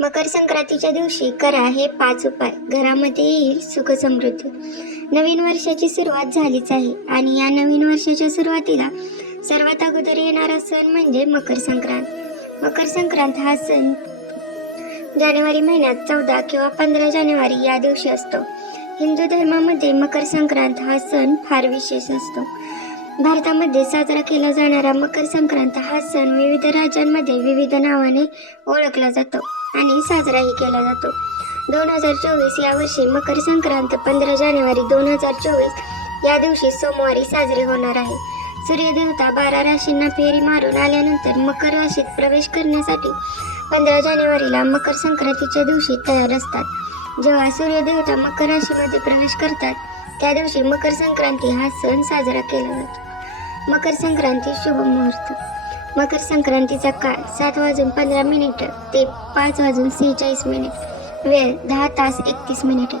मकर संक्रांतीच्या दिवशी करा हे पाच उपाय. घरामध्ये येईल सुख समृद्धी. नवीन वर्षाची सुरुवात झालीच आहे आणि या नवीन वर्षाच्या सुरुवातीला सर्वात अगोदर येणारा सण म्हणजे मकर संक्रांत. मकर संक्रांत हा सण जानेवारी महिन्यात चौदा किंवा पंधरा जानेवारी या दिवशी असतो. हिंदू धर्मामध्ये मकर संक्रांत हा सण फार विशेष असतो. भारतामध्ये साजरा केला जाणारा मकर संक्रांत हा सण विविध राज्यांमध्ये विविध नावाने ओळखला जातो आणि साजराही केला जातो. दोन हजार चोवीस या वर्षी मकर संक्रांत पंधरा जानेवारी दोन हजार चोवीस या दिवशी सोमवारी साजरी होणार आहे. सूर्यदेवता बारा राशींना फेरी मारून आल्यानंतर मकर राशीत प्रवेश करण्यासाठी पंधरा जानेवारीला मकर संक्रांतीच्या दिवशी तयार असतात. जेव्हा सूर्यदेवता मकर राशीमध्ये प्रवेश करतात त्या दिवशी मकर संक्रांती हा सण साजरा केला जातो. मकर संक्रांती शुभ मुहूर्त. मकर संक्रांतीचा काळ सात वाजून पंधरा मिनिट ते पाच वाजून सेहेचाळीस मिनिट. वेळ दहा तास एकतीस मिनिट.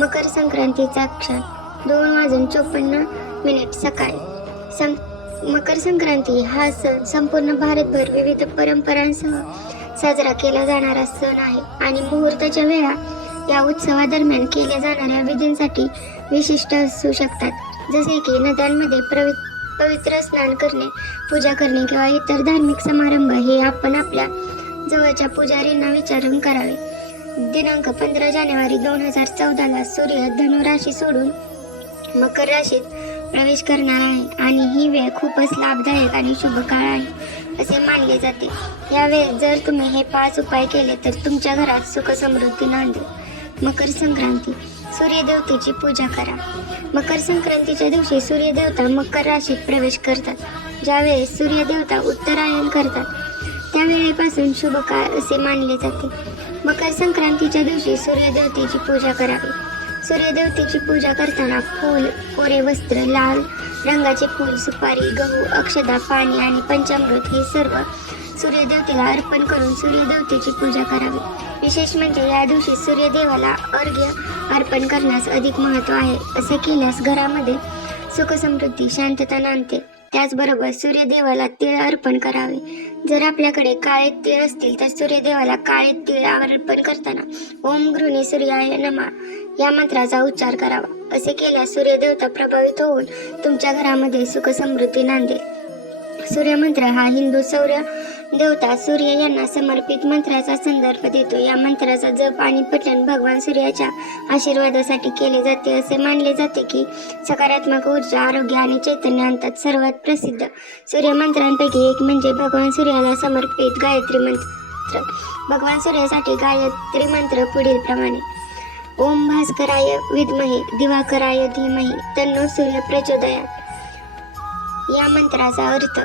मकर संक्रांतीचा क्षण दोन वाजून चोपन्न मिनिट सकाळी. सं मकर संक्रांती हा सण संपूर्ण भारतभर विविध परंपरांसह साजरा केला जाणारा सण आहे आणि मुहूर्ताच्या वेळा या उत्सवादरम्यान केल्या जाणाऱ्या विधींसाठी विशिष्ट असू शकतात. जसे की नद्यांमध्ये प्रवि पवित्र स्नान करणे पूजा करणे किंवा इतर धार्मिक समारंभ हे आपण आपल्या जवळच्या पुजारींना विचारून करावे. दिनांक पंधरा जानेवारी दोन हजार चौदाला सूर्य धनुराशी सोडून मकर राशीत प्रवेश करणार आहे आणि ही वेळ खूपच लाभदायक आणि शुभ काळ आहे असे मानले जाते. यावेळेस जर तुम्ही हे पाच उपाय केले तर तुमच्या घरात सुख समृद्धी नांदेल. मकर संक्रांती. सूर्यदेवतेची पूजा करा. मकर संक्रांतीच्या दिवशी सूर्यदेवता मकर राशीत प्रवेश करतात. ज्यावेळेस सूर्यदेवता उत्तरायण करतात त्यावेळेपासून शुभ काळ असे मानले जाते. मकर संक्रांतीच्या दिवशी सूर्यदेवतेची पूजा करावी. सूर्यदेवतेची पूजा करताना फूल कोरे वस्त्र लाल रंगाचे फूल सुपारी गहू अक्षदा पाणी आणि पंचामृत हे सर्व सूर्यदेवतेला अर्पण करून सूर्यदेवतेची पूजा करावी. विशेष म्हणजे या दिवशी सूर्यदेवाला अर्घ्य अर्पण करण्यास अधिक महत्त्व आहे. असे केल्यास घरामध्ये सुख समृद्धी शांतता नांदते. त्याचबरोबर सूर्यदेवाला तीळ अर्पण करावे. जर आपल्याकडे काळे तीळ असतील तर सूर्यदेवाला काळे तीळ अर्पण करताना ओम गृहिणी सूर्याय नमा या मंत्राचा उच्चार करावा. असे केल्यास सूर्यदेवता प्रभावित होऊन तुमच्या घरामध्ये सुखसमृद्धी नांदेल. सूर्यमंत्र हा हिंदू सौर्य देवता सूर्य यांना समर्पित मंत्राचा संदर्भ देतो. या मंत्राचा जप आणि पठण भगवान सूर्याच्या आशीर्वादासाठी केले जाते. असे मानले जाते की सकारात्मक ऊर्जा आरोग्य आणि चैतन्य आणतात सर्वात प्रसिद्ध सूर्यमंत्रांपैकी एक म्हणजे भगवान सूर्याला समर्पित गायत्री मंत्र. भगवान सूर्यासाठी गायत्री मंत्र पुढील प्रमाणे. ओम भास्कराय विद्महे दिवाकराय धीमहे तन्नो सूर्य प्रचोदया या मंत्राचा अर्थ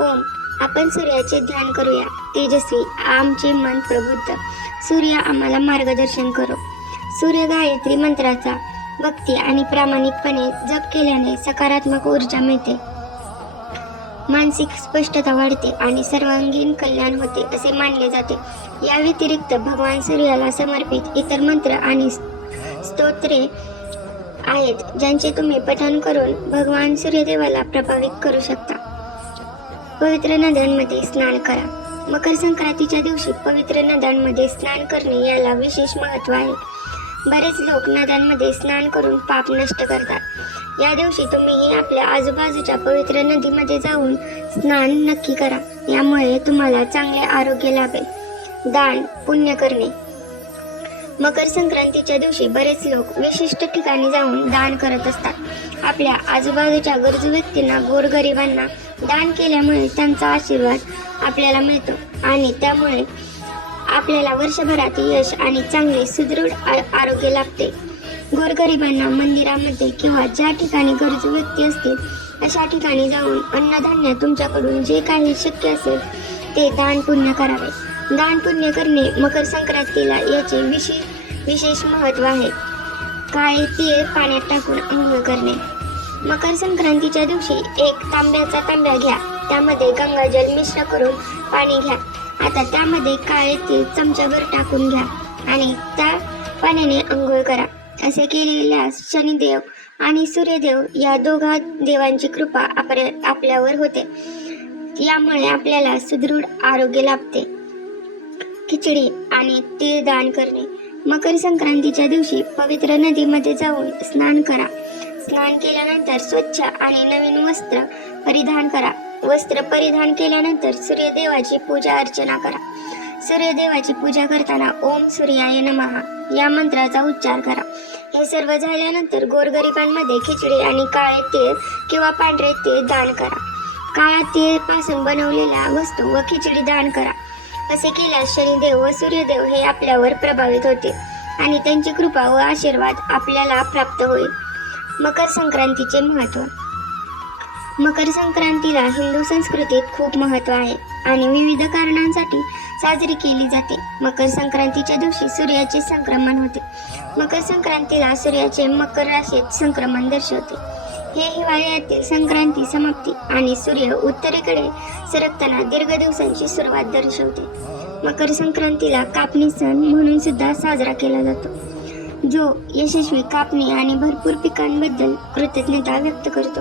ओम. आपण सूर्याचे ध्यान करूया. तेजस्वी आमचे मन प्रबुद्ध. सूर्य आम्हाला मार्गदर्शन करो. सूर्य गायत्री मंत्राचा भक्ती आणि प्रामाणिकपणे जप केल्याने सकारात्मक ऊर्जा मिळते. मानसिक स्पष्टता वाढते आणि सर्वांगीण कल्याण होते असे मानले जाते. या व्यतिरिक्त भगवान सूर्याला समर्पित इतर मंत्र आणि स्तोत्रे आहेत ज्यांचे तुम्ही पठण करून भगवान सूर्यदेवाला प्रभावित करू शकता. पवित्र नद्यांमध्ये स्नान करा. मकर संक्रांतीच्या दिवशी पवित्र नद्यांमध्ये स्नान करणे याला विशेष महत्त्व आहे. बरेच लोक नद्यांमध्ये स्नान करून पाप नष्ट करतात. या दिवशी तुम्हीही आपल्या आजूबाजूच्या पवित्र नदीमध्ये जाऊन स्नान नक्की करा. यामुळे तुम्हाला चांगले आरोग्य लाभेल. दान पुण्य करणे. मकर संक्रांतीच्या दिवशी बरेच लोक विशिष्ट ठिकाणी जाऊन दान करत असतात. आपल्या आजूबाजूच्या गरजू व्यक्तींना गोरगरिबांना दान केल्यामुळे त्यांचा आशीर्वाद आपल्याला मिळतो. आणि त्यामुळे आपल्याला वर्षभरात यश आणि चांगले सुदृढ आ- आरोग्य लाभते. गोरगरिबांना मंदिरामध्ये किंवा ज्या ठिकाणी गरजू व्यक्ती असतील अशा ठिकाणी जाऊन अन्नधान्य तुमच्याकडून जे काही शक्य असेल ते दान पुण्य करावे. दान पुण्य करणे मकर संक्रांतीला याचे विशेष विशेष महत्त्व आहे. काळे तीळ पाण्यात टाकून अंघोळ करणे. मकर संक्रांतीच्या दिवशी एक तांब्याचा तांब्या घ्या. त्यामध्ये गंगाजल मिश्र करून पाणी घ्या. आता त्यामध्ये काळे तीळ चमच्याभर टाकून घ्या आणि त्या पाण्याने अंघोळ करा. असे केलेल्यास शनिदेव आणि सूर्यदेव या दोघा देवांची कृपा आपल्या आपल्यावर होते. यामुळे आपल्याला सुदृढ आरोग्य लाभते. खिचडी आणि तीळ दान करणे. मकर संक्रांतीच्या दिवशी पवित्र नदीमध्ये जाऊन स्नान करा. स्नान केल्यानंतर स्वच्छ आणि नवीन वस्त्र परिधान करा. वस्त्र परिधान केल्यानंतर सूर्यदेवाची पूजा अर्चना करा. सूर्यदेवाची पूजा करताना ओम सूर्याय नमः या मंत्राचा उच्चार करा. हे सर्व झाल्यानंतर गोरगरिबांमध्ये खिचडी आणि काळे तीळ किंवा पांढरे तीळ दान करा. काळा तीळपासून बनवलेल्या वस्तू व खिचडी दान करा. असे केल्यास शनिदेव व सूर्यदेव हे आपल्यावर प्रभावित होते आणि त्यांची कृपा व आशीर्वाद आपल्याला प्राप्त होईल. मकर संक्रांतीचे महत्त्व मकर संक्रांतीला हिंदू संस्कृतीत खूप महत्त्व आहे आणि विविध कारणांसाठी साजरी केली जाते. मकर संक्रांतीच्या दिवशी सूर्याचे संक्रमण होते. मकर संक्रांतीला सूर्याचे मकर राशीत संक्रमण दर्शवते. हे हिवाळ्यातील संक्रांती समाप्ती आणि सूर्य उत्तरेकडे सरकताना दीर्घ दिवसांची सुरुवात दर्शवते. मकर संक्रांतीला कापणी सण म्हणून सुद्धा साजरा केला जातो. जो यशस्वी कापणी आणि भरपूर पिकांबद्दल कृतज्ञता व्यक्त करतो.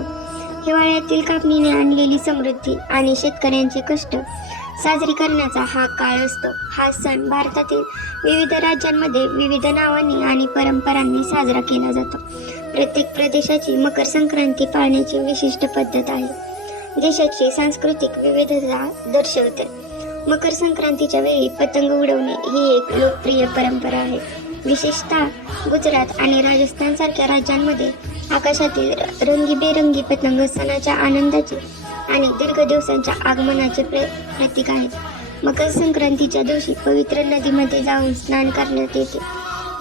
हिवाळ्यातील कापणीने आणलेली समृद्धी आणि शेतकऱ्यांचे कष्ट साजरी करण्याचा हा काळ असतो. हा सण भारतातील विविध राज्यांमध्ये विविध नावांनी आणि परंपरांनी साजरा केला जातो. प्रत्येक प्रदेशाची मकर संक्रांती पाळण्याची विशिष्ट पद्धत आहे. देशाची सांस्कृतिक विविधता दर्शवते. मकर संक्रांतीच्या वेळी पतंग उडवणे ही एक लोकप्रिय परंपरा आहे. विशेषतः गुजरात आणि राजस्थान सारख्या राज्यांमध्ये आकाशातील रंगीबेरंगी पतंग सणाच्या आनंदाचे आणि दीर्घ दिवसांच्या आगमनाचे प्र प्रतीक आहेत. मकर संक्रांतीच्या दिवशी पवित्र नदीमध्ये जाऊन स्नान करण्यात येते.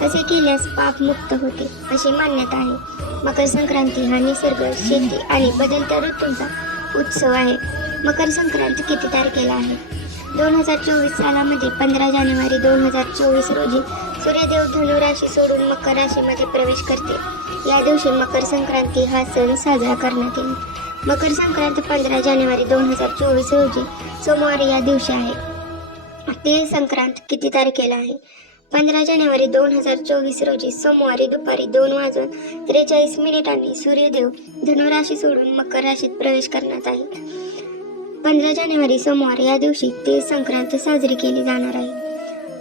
असे केल्यास पाप मुक्त होते अशी मान्यता आहे. मकर संक्रांती हा निसर्ग शेती आणि बदलत्या ऋतूंचा उत्सव आहे. मकर संक्रांत किती तारखेला आहे? दोन हजार चोवीस सालामध्ये पंधरा जानेवारी दोन हजार चोवीस रोजी सूर्यदेव धनुराशी सोडून मकर राशीमध्ये प्रवेश करते या दिवशी मकर संक्रांती हा सण साजरा करण्यात येईल. मकर संक्रांत पंधरा जानेवारी दोन हजार चोवीस रोजी सोमवारी या दिवशी आहे. तीळ संक्रांत किती तारखेला आहे? पंधरा जानेवारी दोन हजार चोवीस रोजी सोमवारी दुपारी दोन वाजून त्रेचाळीस मिनिटांनी सूर्यदेव धनुराशी सोडून मकर राशीत प्रवेश करण्यात आहे. पंधरा जानेवारी सोमवार या दिवशी तीळ संक्रांत साजरी केली जाणार आहे.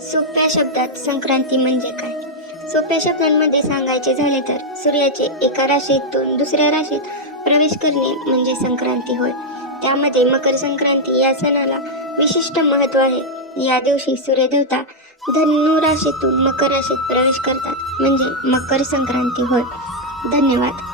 सोप्या शब्दात संक्रांती म्हणजे काय? सोप्या शब्दांमध्ये सांगायचे झाले तर सूर्याचे एका राशीतून दुसऱ्या राशीत प्रवेश करणे म्हणजे संक्रांती होय. त्यामध्ये मकर संक्रांती या सणाला विशिष्ट महत्त्व आहे. या दिवशी सूर्यदेवता धनु राशीतून मकर राशीत प्रवेश करतात. म्हणजे मकर संक्रांती होय. धन्यवाद.